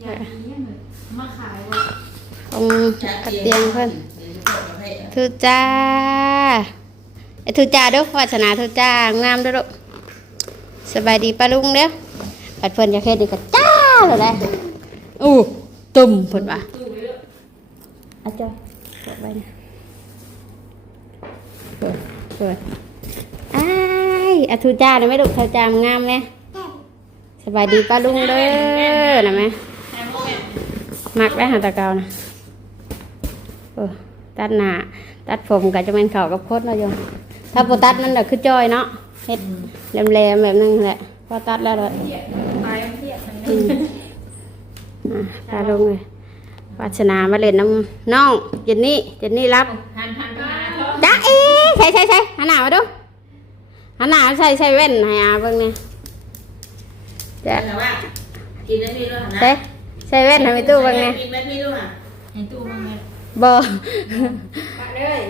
อยากมีเหมือนมาขายว่าของกระเตียงเพิ่นทุจ้าไอ้ทุจ้าเด้อวาสนาทุจ้างามเด้อลูกสบายดีป้าลุงเด้อปัดเพิ่นจะเฮ็ดนี่ก็จ้าเลยแหละอู้ตุ่มเพิ่นว่าอาจารย์กดไว้นะเปิดเปิดอ้ายอะทุจ้าเลยไหมลูกทุจ้างามเนี่ยสบายดีป้าลุงเด้อนะแม่ มักได้หาตะเกานะเออตัดหน้าตัดผมก็จะเป็นเข่ากับโคตรเนาะโยมถ้าปตัดนั่นแหละคือจอยเนาะเฮ็ดแหลมๆแบบนึงแหละพอตัดแล้วเลยไปเทียบมันอืมอะตาลงเลยวาสนามาเล่นน้ำน้องเจนนี่เจนนี่รับหันหันมาเถอะจ้าเอ๊ะใช่ใช่ใช่หันหน้ามาดูหันหน้าใส่ใส่แว่นให้อาเบิ่งเนี่ยจ้ะแต่ว่ากินได้พี่ด้วยนะเต้ ใส่แว่นให้ไปตู้เบิ่งเนี่ยกินได้พี่ด้วยให้ตู้มันไงบ่ปะเลย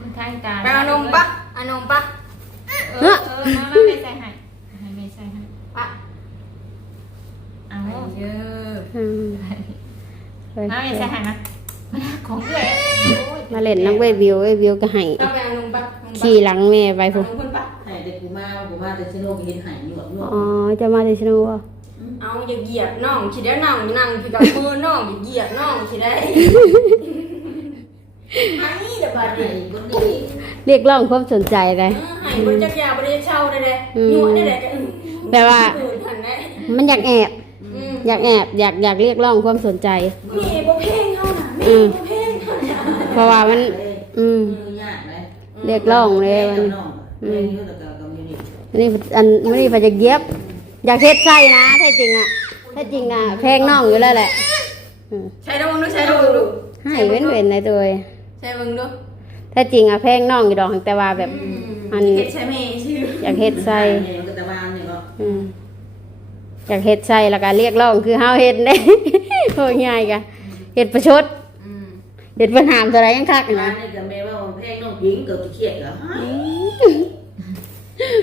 มันทางตาไปเอานมปะเอานมปะเออเออมามาไม่ใส่ให้ให้ไม่ใส่ให้ปะเอาเยอะอืมมาไม่ใส่ให้นะของเอื้อยมาเล่นน้ำเวบิวเวบิวก็ให้ต้องไปเอานมปะนมปะขี่หลังแม่ไปเอาพุ่นนมเพิ่นปะหายแต่กูมากูมาแต่ชโนกเห็นหายหนวดหนวดอ๋อจะมาที่ชนูบ่ เอาอย่าเหยียบน้องคิดได้น้องนั่งพี่กับมือน้องอย่าเหยียบน้องคิดได้อันนี้เดี๋ยวบาดหาเจ็ยบคนนี้เรียกร้องความสนใจเลยให้บนจักรยานบริเช่าได้เลยยั่วได้เลยกันแปลว่าหันได้มันอยากแอบ อืมอยากแอบอยากอยากเรียกร้องความสนใจมีบ่เพลงเขาน่ะมีบ่เพลงเขาน่ะเพราะว่ามัน อืม มือยากเลยเรียกร้องเลยมันน้องเรียนอยู่แต่กับมินิอันนี้อันอันนี้พอจะเย็บ อยากเฮ็ดใช่นะแท้จริงอะแท้จริงอะแพงน้องอยู่แล้วแหละอืมใช้ดมดูใช้ดมดูให้เว้นเว้นในตัวเองใช้เบิ่งดูแท้จริงอะแพงน้องอยู่ดอกแต่ว่าแบบ อันเฮ็ดใช้แม่ชื่ออยากเฮ็ดใส่เนี่ยมันก็ตะบานเนี่ยก็อืมอยากเฮ็ดใส่แล้วก็เรียกร้องคือเฮาเฮ็ดได้ โหง่ายกะเฮ็ดประชดอืมเฮ็ดปัญหามตัวใดยังคักร้านะนนี่กับแม่ว่าแพงน้องหญิงเกิดเครียดเหรอฮะ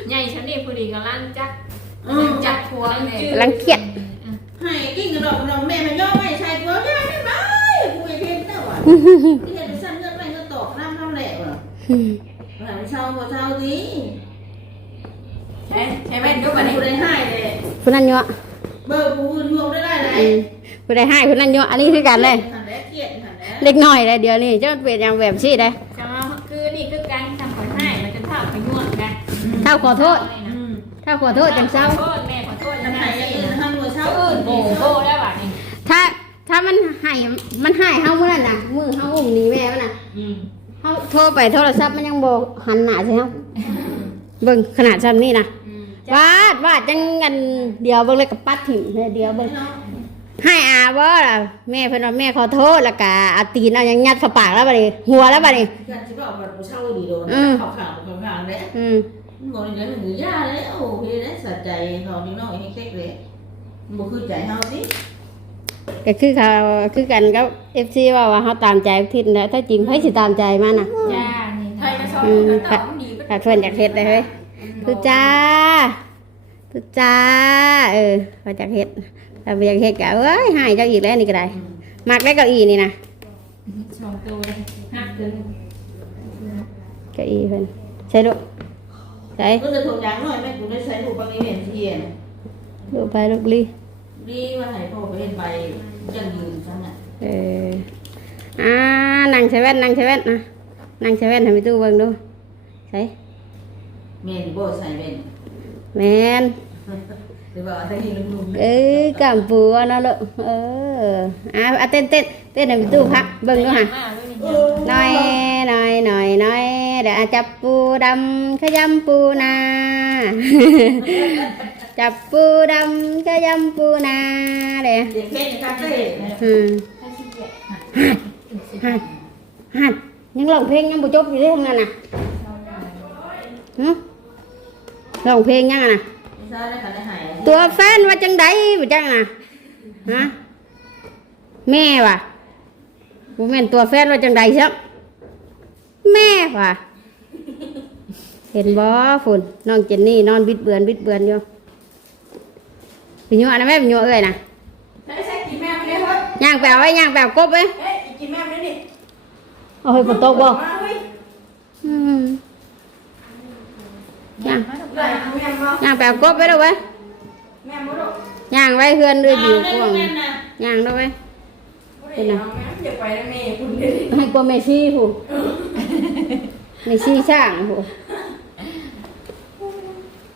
ใหญ่ฉันนี่ผู้ดีกับล้านจักอืม จักทัวเลยรังเกียจให้กิ้งกระดอกน้องแม่มันย่อไม่ใช่ตัวย่อไม่ไปกูไม่เห็นแต่ว่าที่เห็นสั่นเงินไปเงินตอกน้ำน้ำแหลกว่ะหลังเช่าบ่เช่าดีใช้ใช้แว่นดูกูบัดนี้ได้ให้เลยผู้นั้นยั่วเบอร์กูรวมได้ได้เลยอืมผู้ใดให้ผู้นั้นยั่วอันนี้คือกันเลยหันแล้วเครียดหันแล้วเล็กน้อยเลยเดี๋ยวนี้เจ้าเป็นอย่างแบบซี่ได้จะมาคือนี่คือการทำขอให้มันจะท่าไปนวดกันเท่าขอโทษ เท่าขอโทษจังเศร้าขอโทษแม่ขอโทษทำนะไมอื่นทำหัวเช่าอื่อื่นนโอ้โอ้โหโหแล้วบัดนี้ถ้าถ้ามันให้มันให้เฮาเมื่อนั้นน่ะมือเฮาอุ้มหนีแม่มันน่ะอืมเฮาโทรไปโทรศัพท์มันยังบ่หันหน้าใส่เฮาเบิ่งขนาดซ้ำนี่นะวาดวาดจังกันเดี๋ยวเบิ่งเลยกับปัดถิ่มเลยเดี๋ยวเบิ่งให้อาบ่ล่ะแม่เพิ่นว่าแม่ขอโทษแล้วก็เอาตีนเอาหยังยัดเข้าปากแล้วบัดนี้หัวแล้วบัดนี้ การที่บอกว่าหัวเช่าดีโดนข่าวข่าวข่าวข่าวเนี่ยอืม งอนอย่างหนึ่งย่าเลยโอ้โหได้สัใจเขานี่น้อยให้เช็คเลยบ่คือใจเฮาสิก็คือเขาคือกันกับ FC ว่าว่าเฮาตามใจทิศแล้วถ้าจริงไผสิตามใจมันน่ะจ้านี่ไทยนะก็ชอบกันต่อมันดีถ้าเพื่อนอยากเฮ็ดได้เฮ้ยทุจ้าทุจ้า เออพออยากเฮ็ดถ้าบ่อยากเฮ็ดก็เอ้ยหายเจ้าอีกแล้วนี่ก็ได้มักได้เก้าอี้นี่นะสองตัวเลยหักเกินเก้าอี้เพิ่นใช่ลูก ใช่ก็จะถูกอย่างน้อยแม่กูได้ใช้ถูกปังนี้เห็นเทียนลูกไปลูกลีดีว่าให้พ่อไปเห็นใบยังยืนซั่นน่ะเอออ่านั่งใช้แว่นนั่งใช้แว่นนะนั่งใช้แว่นให้พี่ตู้เบิ่งดูใช่แม่นี่บ่ใส่เป็นแม่นหรือว่าถ้าเห็นลุงเอ้ยกำปูอะเนาะลูกเอออ่าเอาเต้นเต้นเต้นให้พี่ตู้พักเบิ่งดูค่ะมาไม่มีน้อย น้อยน้อยน้อยเดี๋ยวจับปูดำขยำปูนาจับปูดำขยำปูนาเดี๋ยวเด็กเพชรคาเฟ่อืมฮัดฮัดยังร้องเพลงยังบ่จบอยู่เรื่องนั้นน่ะหึร้องเพลงยังอะน่ะไม่ใช่ได้ค่ะได้หายตัวแฟนว่าจังไดบ่จังน่ะฮะแม่ว่ะบ่แม่นตัวแฟนว่าจังไดซับ แม่ว่ะ เห็นบ่ฝุ่นน้องเจนนี่นอนบิดเบือนบิดเบือนอยู่ไปยั่วนะแม่ไปยั่วเอ้ยนะใช้ใช้กินแม่ไม่ย่างแปลไว้ย่างแปลกบไว้เฮ้ยกินแม่ไม่ได้ดิเอาให้ฝนตกบ่มาเฮ้ยอืมย่างมาลูกได้ทำแม่มาย่างแปลกบไว้เด้อเว้ยแม่มาดูย่างไว้เฮือนด้วยบิวพวงแม่นะย่างเด้อเว้ยเป็นไงแม่อย่าไปนะแม่คุณเด้อให้กลัวเมซี่ผู้ เมซี่ช่างผู้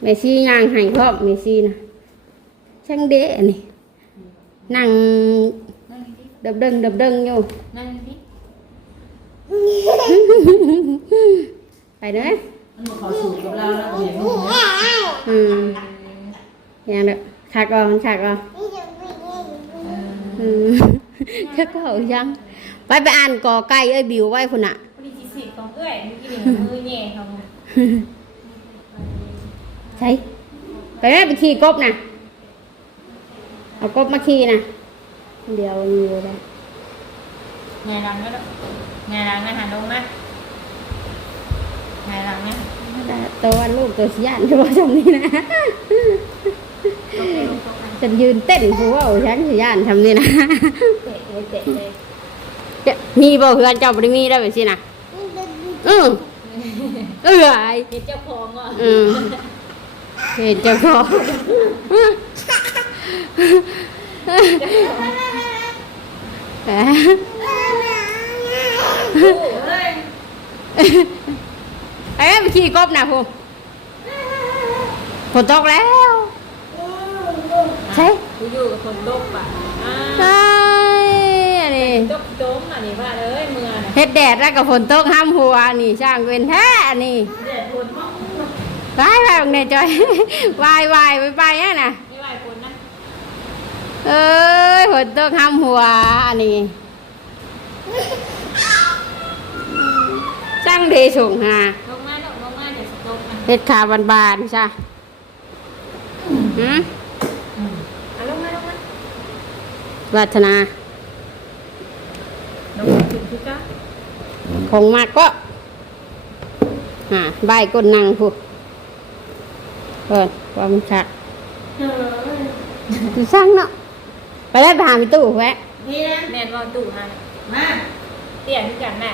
เมซี่ย่างให้พร้อมเมซี่นะช่างเดะนี่นั่งนั่งดิดับเดิงดับเดิงอยู่นั่งดิไปเด้อมันมาขอสูตรกับเราแล้วเห็นลูกนะอืมอย่างเด้อขากเออนขากเออนอืมก็เก่ายังไปไปอ่านกอไก่เอ้ยบิวไว้คุณน่ะ พอดีสิบของเอ้ยเมื่อกี้นี่มือแย่เขาใช่ไปได้ไปขี่กบนะเอากบมาขี่นะเดี๋ยวอยู่ได้ไงหลังก็ได้ไงหลังนะหันลงนะไงหลังนะแต่ตัวลูกตัวสิยานเฉพาะจำนี้นะจะยืนเต้นหัวฉันสิยานทำนี่นะเตะเลยเตะเลยจะมีบ่เพื่อนเจ้าบริมีได้แบบสินะ อือเอ้ยเป็นเจ้าของอะอืมเห็นเจ้าของแหมเฮ้ยไอ้ยไปขี่กบนะพูฝนตกแล้ว ใช่กูอยู่กับคนตกป่ะอ่าใช่อั นนี้ตกโจมอะนี่ว่าเลยเมืองน่ะเฮ็ดแดดแล้วกับฝนตกห้ามหัวนี่ช่างเว้นแท้อันนี้เด็ดปวดมากวายไปของเนี่ยจอยวายวายไปไปอะนะไม่ไหวคนนะเอ้ยฝนตกห้ามหัวอันนี้ช่างดีส่งหาลงมาลงลงมาเดี๋ยวสตกนะเฮ็ดขาบานๆใช่หืมอะลงมาลงมาวัฒนา ลงมาถึงที่เจ้า คงมากก็หาใบายก้นนั่งพูเออความชักเฮ้ยสร้างเนาะไปได้ไปหาไปตู้แวะนี่นะแม่นว่าตู่ฮะมาเตี้ยที่กันแม่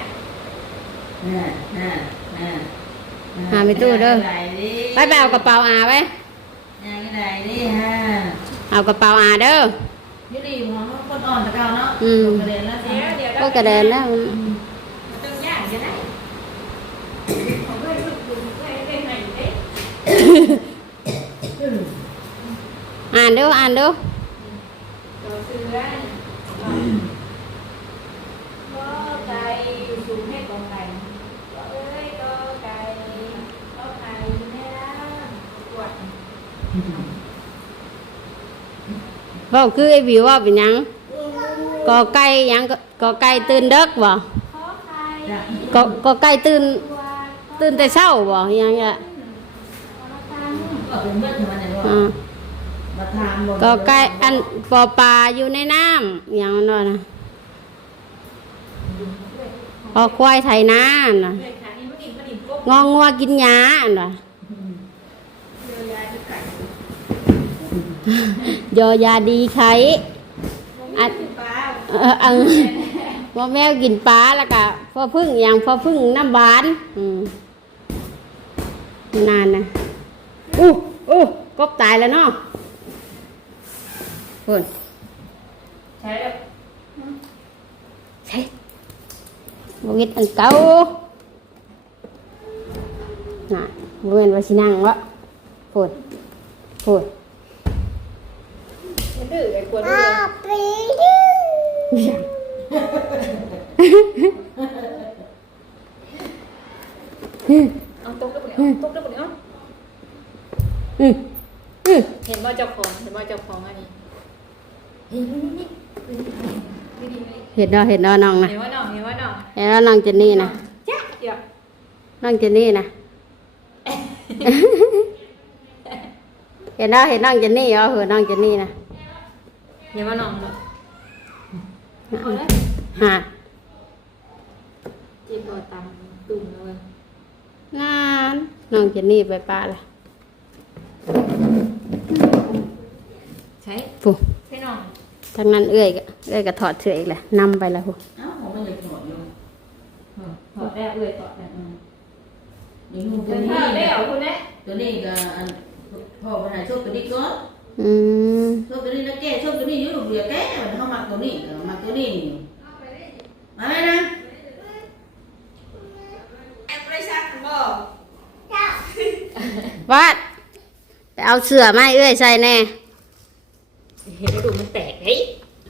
น่ะน่ะน่ะหาไปตู้เด้อไหนดิไปไปเอากระเป๋าอาไว้ยังไงดิฮะเอากระเป๋าอาเด้อยูรีของคนอ่อนตะเกาเนาะอืมประเด็นแล้วสิเดี๋ยวเดี๋ยวก็กระเด็นแล้ว ต้องย่างจะได้ของเพื่อนลูกคุณเพื่อนเป็นไงเอ๊ะ อ่านด้ออ่านด้อตัวเสือก็ไก่สูงให้กองไก่ก็เอ้ยก็ไก่ก็ไก่แม่ปวดบอกคือไอ้บิวว่าเป็นยังกอไก่ยังก็ไก่ตื่นเด็กบ่ขอไข่จ้ะกอกอไก่ตื่นตื่นแต่เช้าบ่ยังละ เป็นเพื่อนของมันเนี่ยอ่ามาทำบ่กอไก่อันปอปลาอยู่ในน้ำหยังนั่นน่ะพอควายไถนาน่ะเลยค่ะนี่มันดิ่งมันดิ่งปุ๊บงองัวกินหญ้าอันน่ะเรือยาที่ไก่ยอยาดีไข่อันปลาเอออันว่าแมวกินปลาแล้วก็พอพึ่งอย่างพอพึ่งน้ำบาน อืมนานนะอู้ อู้กบตายแล้วเนาะคนใช่แล้วใช่บวิดอันเก่าน่ะบวิดว่าสินั่งวะพูดพูดมันดื้อไอ้กวนดื้อเอาตุ๊กได้ปะเนี่ยเอาตุ๊กได้ปะเนี่ย เอาอืมอืมเห็นว่าเจ้าของเห็นว่าเจ้าของอันนี้เห็นนี่นี่นี่นี่นี่เห็นเนาะเห็นเนาะน้องนะเห็นว่าน้องเห็นว่าน้องเห็นเนาะน้องเจนนี่นะจ๊ะเดี๋ยวน้องเจนนี่นะเห็นเนาะเห็นน้องเจนนี่เหรอเห็นน้องเจนนี่นะเห็นว่าน้องเลยเอาเลยฮะจีบตัวตามตุ่มเลยงานน้องเจนนี่ไปป้าละ ใช่ฟูใช่น้องทางนั้นเอื้อยกะเอ้ยก็ถอดเสื้ออีกแหละนำไปแล้วพูเอ้าผมมันจะถอดอยู่ถอดได้เอ้ยถอดได้อืมเดี๋ยวนุ่งตัเป็วนนี้เท่าได้เอาคุณแม่ตัวนี้ก็อันพ่อไปหาชอบตัวนี้ก่อนอืมชอบตัวนี้แล้วแก้ชอบตัวนี้อยู่ลูกเดียวแก้มันเข้ามาตัวนี้เออมาตัวนี้นี่มาไหมนะแอปไรซักบ่วัดไปเอาเสื้อมาให้เอ้ยใส่แน่ เห็นแล้วดูมันแตกเฮ้ย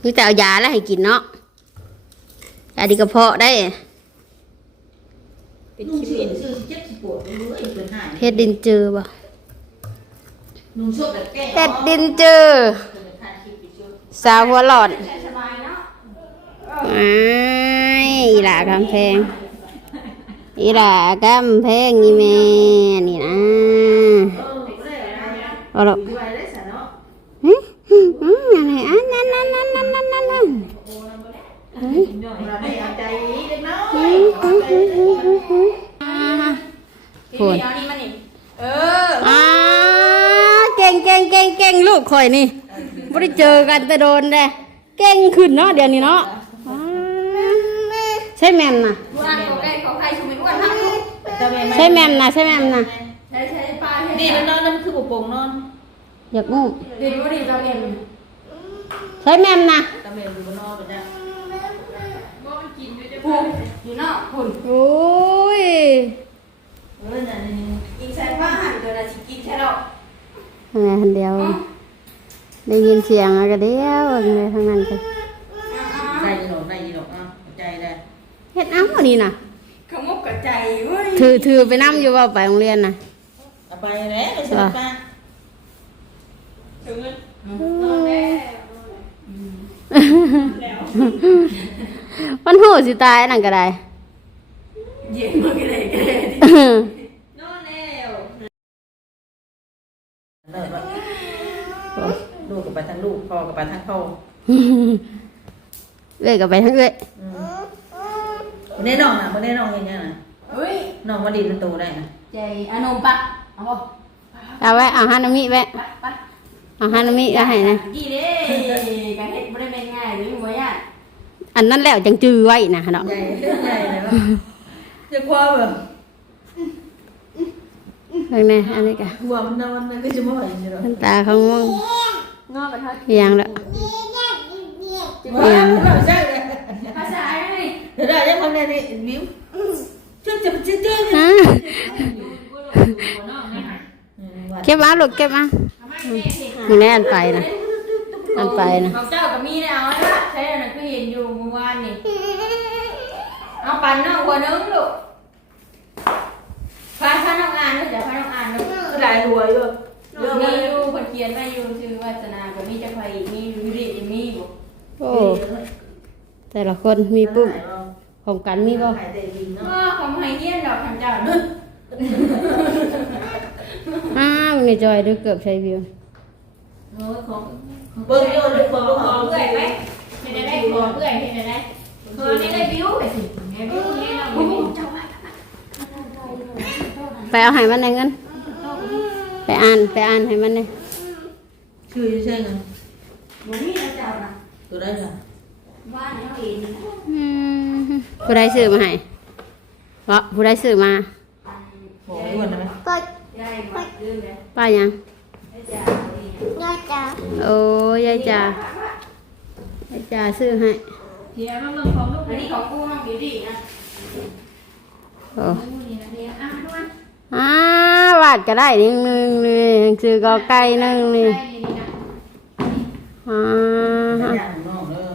มีแต่เอายาแล้วให้กินเนาะยาดีกระเพาะได้เป็นนุ่งคิเสื้มิอนเสื้อสิเจ็บสิปวดรู้ไอ้เป็นหายเฮ็ดดินจือบ่นุ่งชอบแบบแก้เฮ็ดดินจือสาวหัวหลอดสบายเนาะอ้ายอีหล่ากำแพงอีหล่ากำแพงอีแม่นี่นะเออได้แล้วเอาหรอกอยู่ไว้ได้สะเนาะ หึหึหึอะไรอันนั้นนั่นนั่นนั่นนั่นนั่นนั่น เฮ้ยหน่อยเราได้เอาใจเด็กน้อยพูดเอานี่มานี่เออ่าเก่งเก่งเก่งเก่งลูกข่อยนี่ไม่ได้เจอกันแต่โดนเด้เก่งขึ้นเนาะเดี๋ยวนี้เนาะใช่แมมนะใช่แมมนะใช่แมมนะใช้ใช้ปลาใช้นี่มันนอนนั่นคือปุโป่งนอนอยากงูดีบ่าดีเราเรียนใช่แมมนะแต่แม่อยู่บนนอนไปจ้ะ ปูอยู่นอกคุณโอ้ยเออนั่นนี่กินใช้ผ้าหันเดี๋ยวเราจะกินใช่หรอกทำไงคนเดียวได้ยินเสียงอะไรเดียวเลยทางนั้นกันได้ยินหรอกได้ยินหรอกอะใจได้เฮ็ดเอ้าอันนี้นะขมุกกับใจเว้ยถือถือไปนั่อยู่ว่าไปโรงเรียนนะเอาไปแล้วไปสิป้าถึงเงิน มันโหสิตายนั่นก็ได้เย็นมากเลยกันเลยนอนแล้วเลิกแล้วลูกกับไปทางลูกพ่อกับไปทางพ่อเอ้ยก็ไปทั้งเอ้ยแน่นอนนะไม่แน่นอนอย่างเงี้ยนะเฮ้ยน้องมาดีประตูได้นะใจอานมปะเอาบ่เอาไว้เอาฮานามิไว้ปะปะเอาฮานามิก็ให้นะกี่เด้กันเฮ็ดบ่ได้เป็นง่ายหรือบ่ยาก อันนั้นแล้วจังจือไว้นะเนาะใหญ่ใหญ่เลยวะจะคว้าแบบเพิ่งแน่อันนี้ก็หัวมันนอนมันก็จะไม่ไหวจริงๆหรอกน้ำตาเขาง่วงงอกันเท่าเพียงแล้วว้าวเราใช่เลยภาษาอะไรเดี๋ยวได้ยังทำได้ดิวิวช่วยจับเจ๊เจ๊ฮะหัวนอกนะฮะเก็บมาลูกเก็บมาทำไมแม่สิมึงแน่อันไปนะอันไปนะของเจ้าก็มีแล้วนะใช่น่ะคือเห็น อยู่เมื่อวานนี่ เอาปันเนาะหัวนึงลูกพาพาน้องอ่านเด้อเดี๋ยวพาน้องอ่านเด้อหลายหัวอยู่เรื่องมีอยู่คนเขียนไว้อยู่ชื่อวัฒนาก็มีจะใครอีกมีอยู่ดิมีบ่โอ้ แต่ละคนมีปุ่มของกันมีบ่หายใจดีเนาะก็ของไฮเฮียนดอกทางเจ้าเด้ออ้าวในจอยดูเกือบใช้วิวเออของเบิ้งโยนเลยขบออกขขออเพื่เพื่ออนนไหไหม มไม่ได้ขอเพื่อนเห็นไหมเพื่อนไม่ได้บิ้วไปสิแม่บิ้วนี่เราบิ้วไปเอาให้มันในเงินไปอ่านไปอ่านให้มันเลยคือใช่ไงบ่มีนะเจ้านะตัวได้จ้ะบ้านเฮาเองนี่นะอืมผู้ใดซื้อมาให้วะผู้ใดซื้อมาโอ้ยวันนั้นไหมยายบ่ลืมเลยป้ายังไอ้จ้าเอาอีกโอ้ยายจ่า ยายจ่าซื้อให้เดี๋ยวมาเบิ่งของลูกอันนี้ของกูน้องบิวตี้นะโอ้นี่นะเนี่ยอะด้วยอ้าวาดก็ได้หนึ่งหนึ่งเลยซื้อกอไก่หนึ่งนี่ใช่นี่นะอ่าได้ยากของน้องเด้อ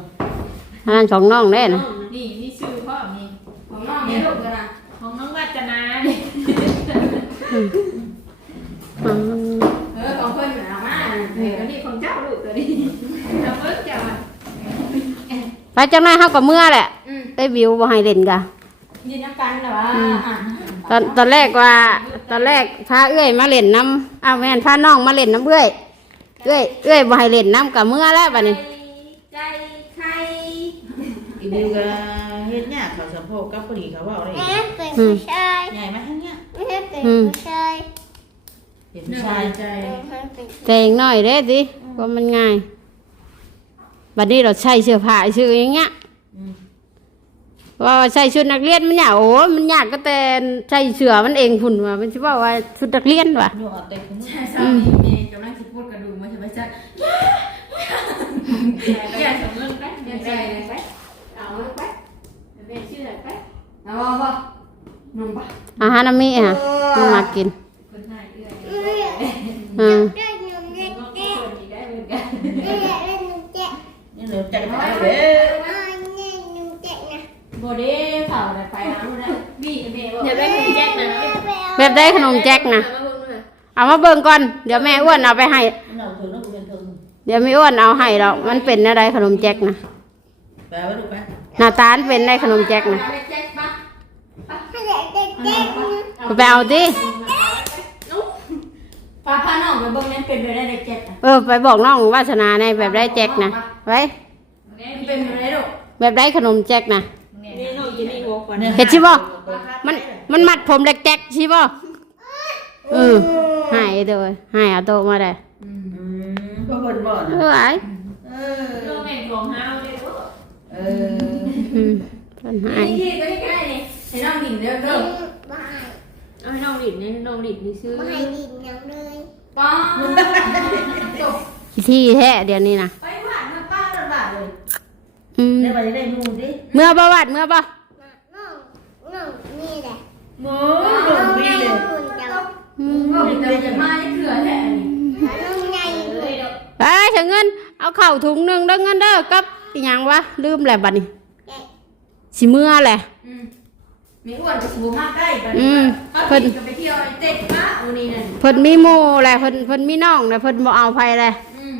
อันนั้นของน้องได้นะนี่นี่ชื่อพ่อนี่ของน้องนี่ลูกกันนะของน้องวัจนานี่อืม เออของเพิ่นน่ะเอามา เออนี่ของเจ้าลูกตัวนี้ทำเบิ่งเจ้าอะ ไปจังไรเขากับเมื่อแหละอืมได้วิวบ่ให้เล่นกะยินน้ำกันเหรอวะอะตอนตอนแรกว่า ตอนแรกพาเอื้อยมาเล่นน้ำอ้าวแม่นพาน้องมาเล่นน้ำเอื้อยเอื้อยเอื้อยบ่ให้เล่นน้ำกับเมื่อแล้วบัดนี้ใจใครอีบิวก็เฮ็ดยากเขาสะโพกกับพอดีเขาว่าอะไรแม่เป็นผู้ชายใหญ่ไหมทั้งเนี้ยแม่เป็นผู้ชายเห็นหนึ่งชายใจแม่เป็นแต่งหน่อยเด้สิว่ามันง่าย บัดนี้เราใช้เสื้อผ้าชื่ออย่างเงี้ยอืมว่าใส่ชุดนักเรียนมันยากโอ้ยมันยากก็แต่ใส่เสื้อมันเองพุ่นว่ามันสิว่าว่าชุดนักเรียนว่ะโยเอาเต็มมือใช่สามีเมย์กำลังสิพูดกระดูกมาใช่ไหมจ๊ะอย่าส่งเงินไปอย่าใจเลยไปเอาไปแม่ชื่ออะไรไปเอาบ่บ่นุ่มปะอาหารน้ำมีฮะมันมากินคนหน้าเอื้อยอืม หลือจักรพรรดิเด้ออ๋อเล่นหนุ่มเจ๊นะโบเด้เข่าอะไรไปเอาเลยบี้แม่บอกอย่าไปหนุ่มแจ็คนะแบบได้ขนมแจ็คนะเอามาเบิ่งก่อน เดี๋ยวแม่อ้วนเอาไปให้นี่เราถือนักเรียนถึงเดี๋ยวแม่อ้วนเอาให้ดอกมันเป็นอะไรขนมแจ็คนะแปลว่าดูไปหน้าตาลเป็นได้ขนมแจ็คนะแจ็คปะถ้าเด็กเด็กเจ๊นะไปเอาดิพาพาน้ องไปเบิ่งนั้นเป็นไปได้แจ็คเออ ไปบอกน้องวาสนาในแบบได้แจ็คนะไว้เป็นไปได้ลูกแบบได้ขนมแจ็คนะนี่น้องจะมีหัวก่อนเห็นชิบ่มันมันมัดผมเล็กแจ็คชิบ่เออให้เด้อให้เอาโตะมาได้อืมก็เพิ่นบ่เอนะอไอ้เอน้องอแม่ของเฮาเลยว่าเอออืมเพิ่นให้นี่ก็ได้แค่นี้ให้น้องหินเด้อเด้อบ้าเอาให้น้องดิดนี่น้องดิดนี่ซื้อไม่ให้ดินน้ำเลย ป้าจบที่แท้เดี๋ยวนี้นะไปหวานมาป้าระบาดเลยอืมได้ไปได้นู่นดิเมื่อบ่วัดเมื่อบ่น้องน้องนี่แหละโอ้น้ลองงในนี่เลยหุ่นเจ้าอืมก็เดี๋ยวจะมาจะเถื่อแหละนี่น้องในหุ่นไปถึงเงิน เอาเข่าวถุงหนึ่งเด้อเงินเด้อกับอีหยังวะลืมแหละบัดนี้สิเมื่อแหละอื มมีอ้วนกับสูงมากได้ปะอืมเขาเพิ่นผิดกับไปเที่ยวไอ้เจ๊กนะอูนี่นั่นเพิ่นมีหมู่แหละเพิ่นเพิ่นมีน้องแหละเพิ่นบ่เอาไผแหละอืม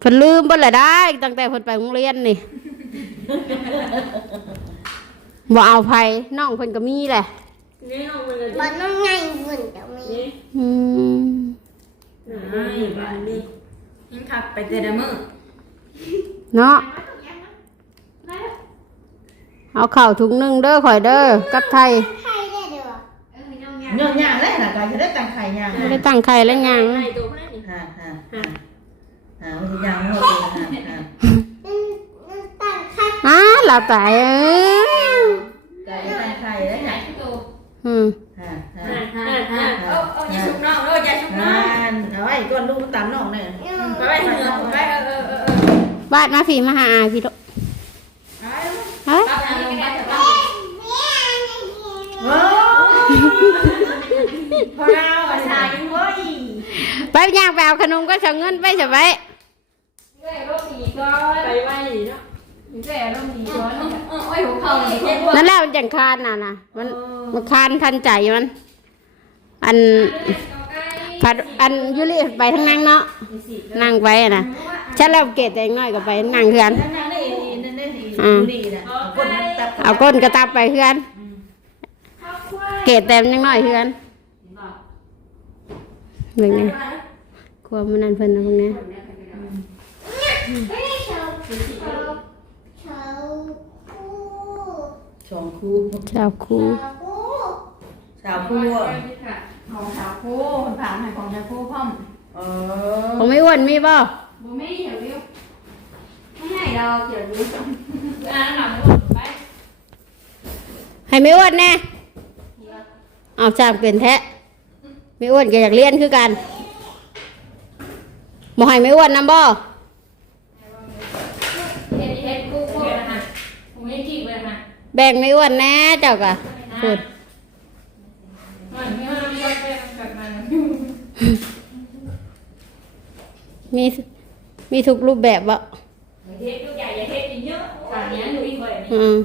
เพิ่นลืมเบิ่ละได้ ตั้งแต่เพิ่นไปโรงเรียนนี่บ่เอาไผน้องเพิ่นก็มีแหละ นี่น้องมันเลยบ้านน้องในหุ่นเจ้ามีนี่อืมนี่บ้านนี่ยิงขับไปเจอเดมือเนาะ เอาเข่าวถุงหนึ่งเด้อข่อยเด้อกับไทยใครได้เด้อเด้องยาเนื้อย่างแล้วน่ะก็จะได้ตังไข่ย่างไม่ได้ตั้งไข่แล้วยังไอ้ตัวนั้นนี่ฮ่าฮ่าฮ่าฮ่ามันย่างหมดเลยฮ่าฮ่านั่นนั่นตั้งคัดอ้าหลับตายเอ้ยไก่ตังไข่แล้วเนี่ยตัวอืมฮ่าฮ่าฮ่าฮ่าฮ่าเอาเอาอย่าชุบน้องเอออย่าชุบน้องเอาไว้ก่อนลูกตามน้องเนี่ยไปไปเหนือไปเออเออเออวาดมาฝีมาหาอาพี่โตไปเฮ้ยป้าไปลงไปเถอะป้าโอ้พอเราอะชายเว้ยไปย่างไปเอาขนมก็ส่งเงินไปจะไปแม่รถหนีก่อนไปไว้เนาะแม่รถหนีก่อนเออโอ้ยหัวเข่าเลยเจ๊บวนั่นแหละมันจังคานน่ะนะมันมันคานทันใจมัน อันผัดอันยุริไปทั้งนั่งเนาะนั่งไปอะนะฉันแล้วเกตแต่ง่อยก็ไปนั่งเฮือนนั่น เอาก้นกระตับไปเฮือน เกตแต่มันยังน้อยเฮือนหนึ่งนี่กลัวมันนั่นเพิ่นนะพวกเนี้ยเฮ้ยเชาเชาเชาคู่สองคู่เจ้าครูเชาคู่สาวคู่อะของสาวคู่คนผ่านให้ของสาวคู่พ่อมเอผมไม่อ้วนมีบ่บ่ไม่เหี่ยววิวไม่ให้เราเหี่ยววิวอ่าหลังไป ให้ไม่อ้วนแน่เอาจามเป็นแท้ไม่อ้วนก็อยากเรียนคือกันบ่ให้ไม่อ้วนนำบ่เฮ็ดเฮ็ดกู้กู้นะฮะผมยังจีบเลยนะแบ่งไม่อ้วนแน่เจ้ากะพูดมันไม่ห้ามยอดไปกับมันมีมีทุกรูปแบบบ่เฮ็ดลูกใหญ่อย่าเฮ็ดเยอะสารนี้ดูอีกบ่อยนี่อืม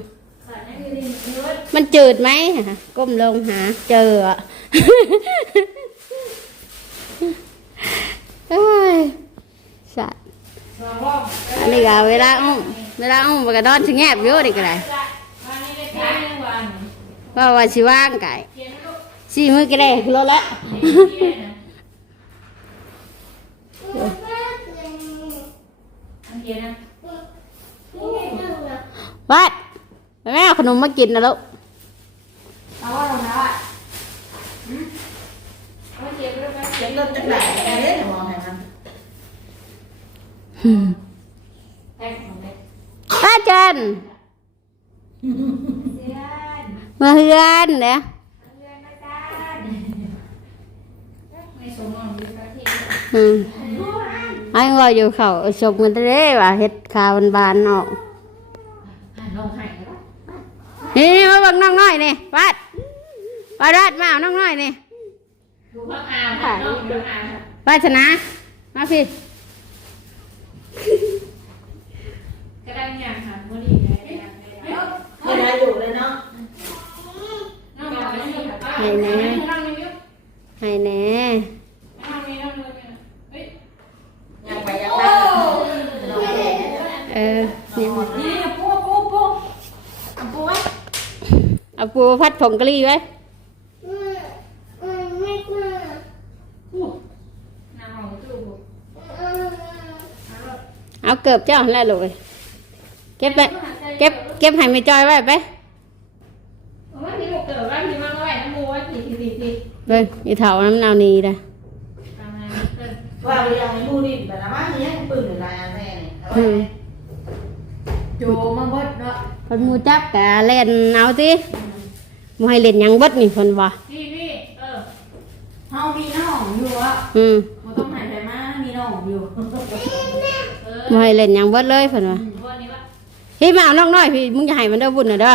สารนี้คือเยอะ มันจืดไหมฮะก้มลงหา เจออะเอ้ยสัตว์ลองลองอันนี้ก็เวลาอุ้มเวลาอุ้มมันก็นอนสิแงบอยู่นี่ก็ได้วันนี้ได้แค่วันว่าว่าสิว่างไก่เขียนลูกสี่มือก็ได้คือรถละเขียนนะวัดไปแม่เอาขนมมากินนะลูก อนเนะอืมอันก็อยู่เขาชมกันเด้ว่าเฮ็ดขาวบานๆออกนี่มาบังน้องน้อยนี่ปัดปัดรัดมาเอาน้องน้อยนี่ปัดชนะ มาพี่กระดังยัง ให้แน่ให้แน่เออเนี่ปูปูปูปูไว้เอาปูพัดผงกะหรี่ไว้เอาเกือบเจ้าแล้วลูกเก็บไปเก็บเก็บให้ไม่จอยไว้ไป เบิ่งอีเฒ่าน้ำนาวนีเด้อทำงานเกิดว่าไปยังมูดิแบบนั้นว่าเนี้ยปืนหรืออะไรแม่เนี่ยเอาอืไว้มโจมาเบิดเนาะเพิ่นหมู่จักกะเล่นเอาติบ่ให้เล่นหยังเบิดนี่เพิ่นว่าพี่พี่เออเฮามีน้องอยู่อะอืมบ่ต้องหายใจมามีน้องอยู่เออบ่ให้เล่นหยังเบิดเลยเพิ่นว่าวันนี้ว่าพี่มาเอาน้องน้อยพี่มึงอย่าให้มันเด้อบุญน่ะเด้อ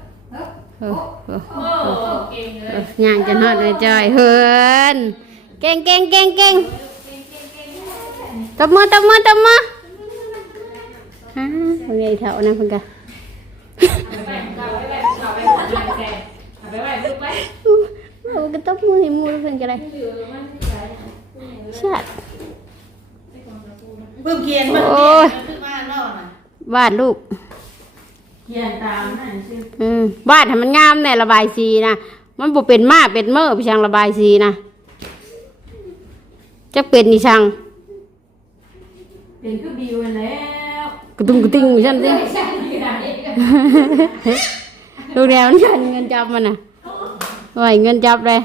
เออเออย่างจนฮอดเลยจอยเฮือนเก่งเก่งเก่งเก่งตบมือตบมือตบมือฮะคนใหญ่เถ้านะเพิ่นกะเอาก็ตบมือให้มูเพิ่นก็ได้ชัดเบิ่งเกียนมันเกียนมันคือบ้านะบาดลูก ขียนตามนั่นชื่ออืมวาดให้มันงามแน่ระบายสีนะมันบ่เป็นมาเป็นเมื่อพี่ช่างระบายสีนะจักเป็นนี่ช่างเป็นคือบิวแล้วกระตุ้งกระติ้งฉันสิใช่ขนาดนี้ลูกแนวนี่เงินจับมันน่ะไหวเงินจับเลย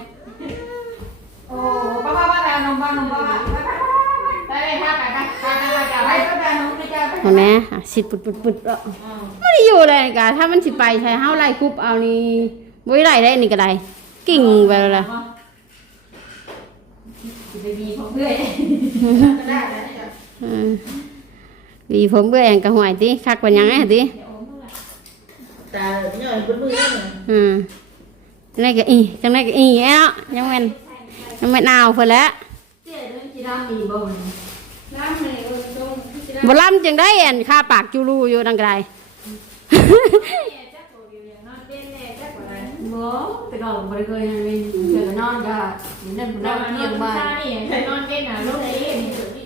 โอ้ ห็นไหมอะสิปุดปุดปุดแล้วไม่ได้อยู่เลยกะถ้ามันสิไปใช้เฮาไล่คุบเอานี่บ่ได้ได้นี่ก็ได้กิ่งไปแล้วล่ะจะไปบีของเพื่อนก็ได้นะเนี่ยอืมวีผมเบื่อแองกะหวยติคักกว่าหยังไงติตาเหนื่อยเบื่อๆเนี่ยอืมจังได๋ก็อีจังได๋ก็อีแอ้วยังแม่นยังแม่นเอาเพิ่นแหล้วเจ๊เรื่องที่ร้านมีบ่ บ่ล่ำจังได้เอนค่าปากจูรูอยู่ดังไกลบ่ไปนอนบ่ได้เคยเจอนอนก็นี่นั่นบ่นอนเที่ยบ่ายนี่นอเก่น่ะลูกเอ้ย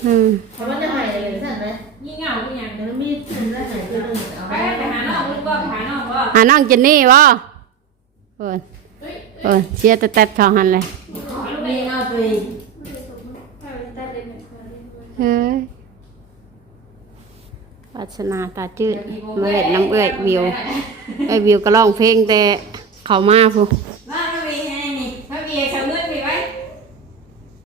อืมเพราะมันจะหายเลยซั่นนะยิ่งเงาคือยังแล้วมีถึงแล้วไหนก็ไปไปหาน้องบ่ไปหน้องบ่หาน้องเจนนี่บ่เพิ่เพิ่เชียร์แต่ๆเองหันเลยมีเอาตัวเเฮ้าสนาตาจืดมาเห็นน้ำเอื้อยวิวเอ้อยวิวก็ร้องเพลงแต่เข้ามาพู้